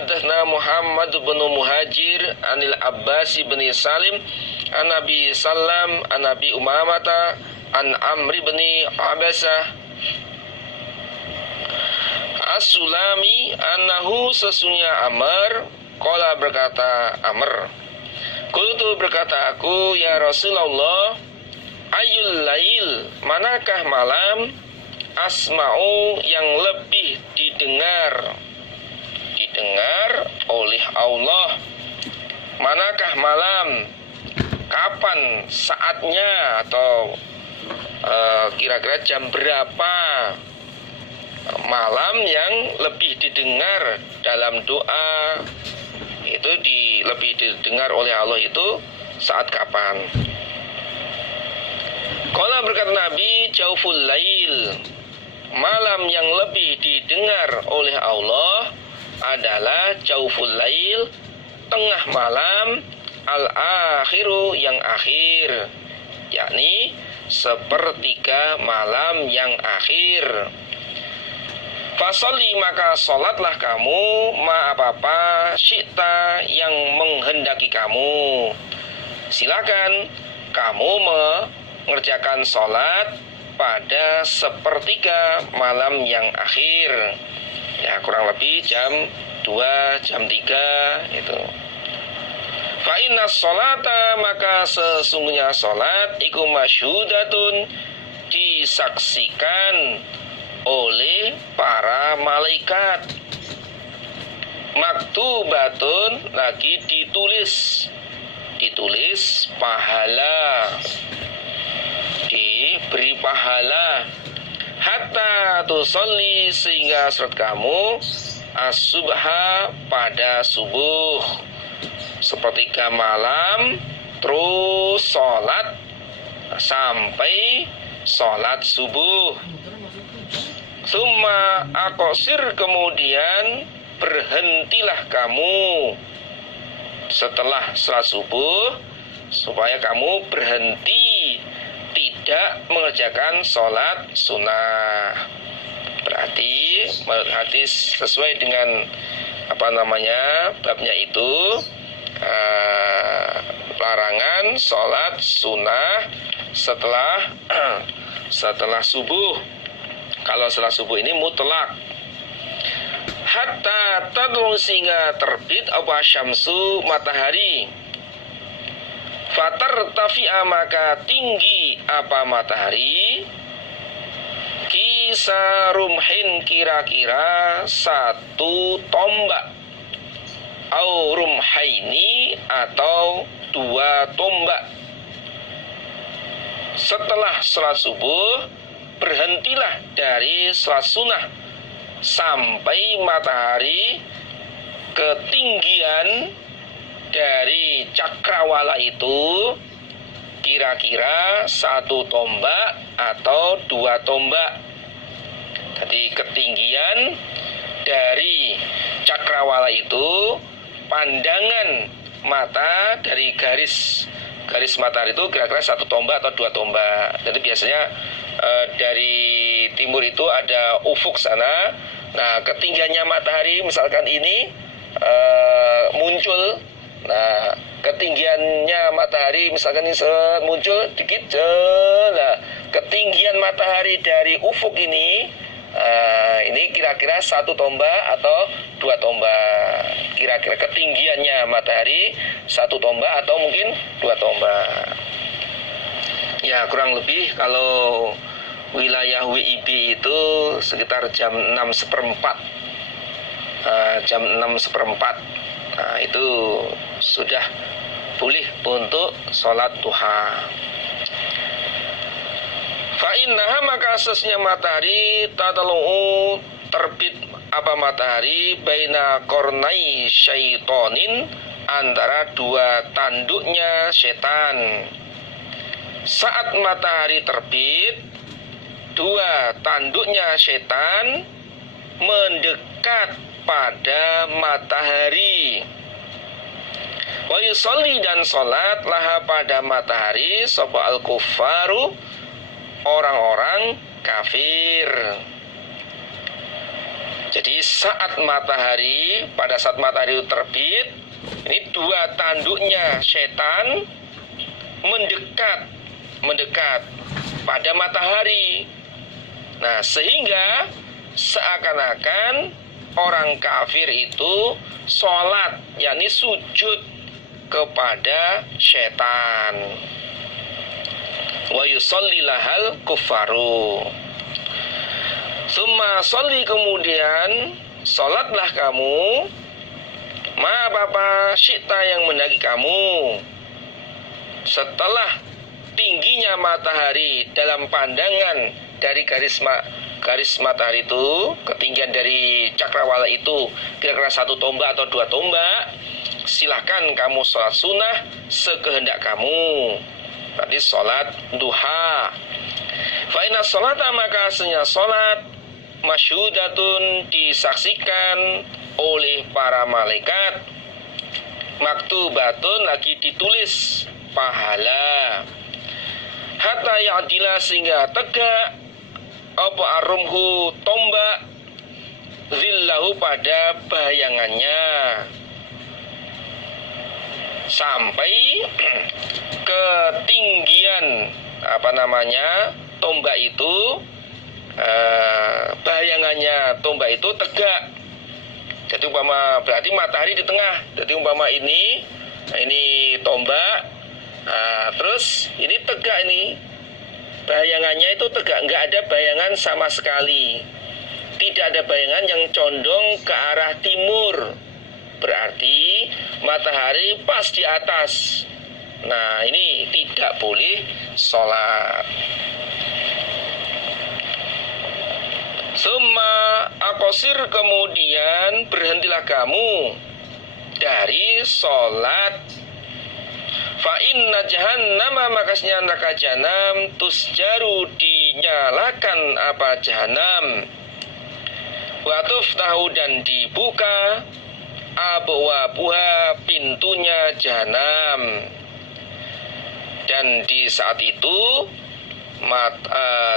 Haddatsna Muhammad bin Muhajir anil Abbas bin Salim an Nabi Sallam an Nabi Umamata an Amri bin Abasah As-Sulami annahu sesungguhnya Amr qala berkata Amr, qultu berkata aku ya Rasulullah, ayul lail manakah malam asma'u yang lebih didengar oleh Allah, manakah malam, kapan saatnya, atau kira-kira jam berapa malam yang lebih didengar dalam doa itu lebih didengar oleh Allah itu saat kapan? Qala berkata Nabi, jauful lail, malam yang lebih didengar oleh Allah adalah jauful lail, tengah malam, al-akhiru yang akhir, yakni sepertiga malam yang akhir. Fasolli maka sholatlah kamu ma apa syi'ta yang menghendaki kamu. Silakan kamu mengerjakan sholat pada sepertiga malam yang akhir. Ya kurang lebih jam 2, jam 3 itu. Fa inna sholata maka sesungguhnya sholat iku masyhudatun disaksikan oleh para malaikat, maktubatun lagi ditulis pahala, diberi pahala, hatta tusolli sehingga surat kamu as-subha pada subuh, sepertiga malam terus sholat sampai sholat subuh. Summa aqsir kemudian berhentilah kamu setelah sholat subuh, supaya kamu berhenti tidak mengerjakan sholat sunnah. Berarti menurut hadis sesuai dengan babnya itu, larangan sholat sunnah setelah subuh. Kalau setelah subuh ini mutlak. Hatta tadlu sehingga terbit apa syamsu matahari. Fatar tafi'a maka tinggi apa matahari. Kisa rumhin kira-kira 1 tombak. Au rumhaini atau 2 tombak. Setelah sholat subuh berhentilah dari sholat sunnah sampai matahari ketinggian dari cakrawala itu kira-kira 1 tombak atau 2 tombak. Jadi ketinggian dari cakrawala itu pandangan mata dari garis matahari itu kira-kira 1 tombak atau 2 tombak. Jadi biasanya dari timur itu ada ufuk sana. Nah, ketinggiannya matahari misalkan ini muncul. Nah, ketinggiannya matahari misalkan ini muncul dikit. Nah, ketinggian matahari dari ufuk ini kira-kira 1 tombak atau 2 tombak. Kira-kira ketinggiannya matahari 1 tombak atau mungkin 2 tombak. Ya kurang lebih kalau wilayah WIB itu sekitar jam 6:04. Jam 6:04. Nah, itu sudah boleh untuk sholat duha. Fa innaha maka sesnya matahari tatalu'u terbit apa matahari baina kornai syaitonin antara 2 tanduknya setan. Saat matahari terbit, 2 tanduknya setan mendekat pada matahari. Wa yusolli dan sholat laha pada matahari sapa al-kuffaru orang-orang kafir. Jadi pada saat matahari itu terbit, ini dua tanduknya setan mendekat pada matahari. Nah, sehingga seakan-akan orang kafir itu sholat, yakni sujud kepada setan. Wa yusolli lahal kuffaru. Summa sholli, kemudian sholatlah kamu ma apa syi'ta yang mendaki kamu setelah tingginya matahari dalam pandangan dari garis matahari itu, ketinggian dari cakrawala itu kira-kira 1 tombak atau 2 tombak, silahkan kamu sholat sunnah sekehendak kamu. Tadi sholat duha. Fa inna sholata, maka sesungguhnya sholat masyhudatun disaksikan oleh para malaikat, maktubatun lagi ditulis pahala, hatta ya'dila sehingga tegak apa arumhu tombak zillahu pada bayangannya, sampai ketinggian tombak itu, bayangannya tombak itu tegak. Jadi berarti matahari di tengah. Jadi ini tombak, terus ini tegak, ini bayangannya itu tegak, nggak ada bayangan sama sekali. Tidak ada bayangan yang condong ke arah timur. Berarti matahari pas di atas. Nah, ini tidak boleh sholat. Summa aqsir, kemudian berhentilah kamu dari sholat. Fa inna jahannama, makasnya neraka jahanam, tusjaru dinyalakan apa jahanam, wa tuftahu dan dibuka abwabuha pintunya jahanam. Dan di saat itu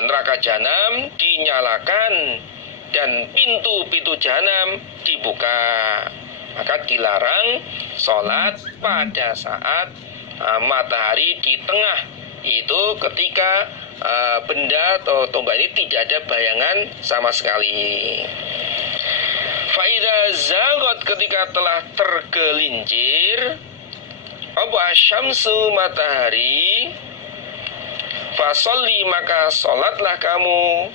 neraka jahanam dinyalakan dan pintu-pintu jahanam dibuka. Maka dilarang sholat pada saat matahari di tengah, itu ketika benda atau tombak ini tidak ada bayangan sama sekali. Faida zagot, ketika telah tergelincir apa syamsu matahari, fasolli maka sholatlah kamu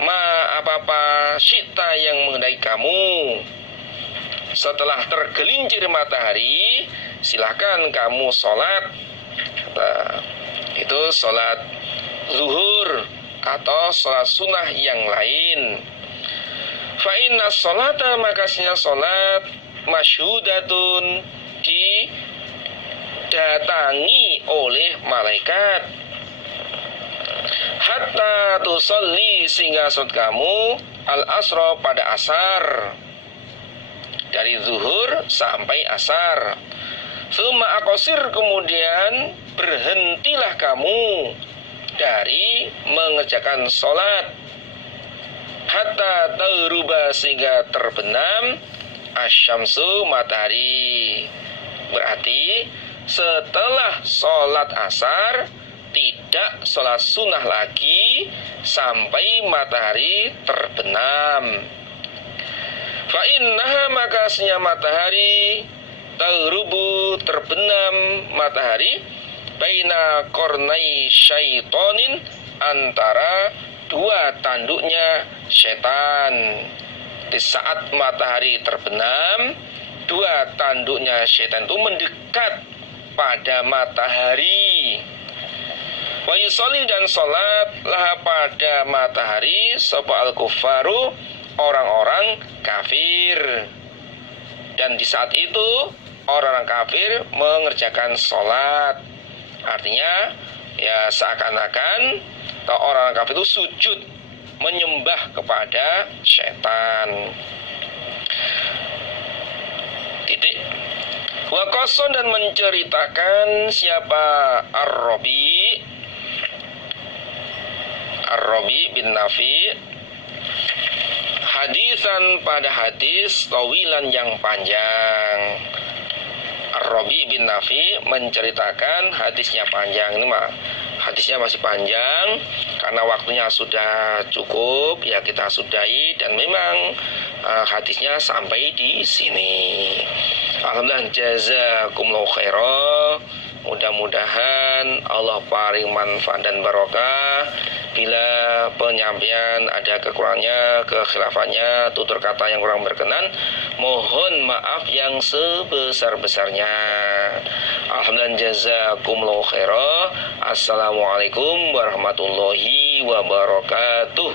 ma apa syi'ta yang mengenai kamu. Setelah tergelincir matahari, silahkan kamu sholat. Nah, itu sholat zuhur atau sholat sunnah yang lain. Fa inna sholata, makasnya sholat masyhudatun didatangi oleh malaikat, hatta tusolli sehingga sholat kamu al-asra pada asar, dari zuhur sampai asar. Summa aqsir, kemudian berhentilah kamu dari mengerjakan sholat, hatta tagruba sehingga terbenam asyamsu matahari. Berarti setelah sholat asar tidak sholat sunnah lagi sampai matahari terbenam. Fa innaha, maka sesungguhnya matahari tagrubu terbenam matahari baina kornai syaitonin antara dua tanduknya setan. Di saat matahari terbenam, dua tanduknya setan itu mendekat pada matahari. Wa yusolli, dan sholat lah pada matahari sapa al-kuffaru, orang-orang kafir. Dan di saat itu orang-orang kafir mengerjakan sholat. Artinya ya seakan-akan orang kafir itu sujud menyembah kepada setan. Titik. Wa qason, dan menceritakan siapa Ar-Rabi bin Nafi hadisan pada hadis tawilan yang panjang. Ar-Rabi bin Nafi menceritakan hadisnya panjang. Ini mah hadisnya masih panjang karena waktunya sudah cukup, ya kita sudahi. Dan memang hadisnya sampai di sini. Alhamdulillah, jazakumullahu khairan. Mudah-mudahan Allah paring manfaat dan barokah. Bila penyampaian ada kekurangannya, kekhilafannya, tutur kata yang kurang berkenan, mohon maaf yang sebesar-besarnya. Alhamdulillah, jazakumullahu khairan. Assalamualaikum warahmatullahi wabarakatuh.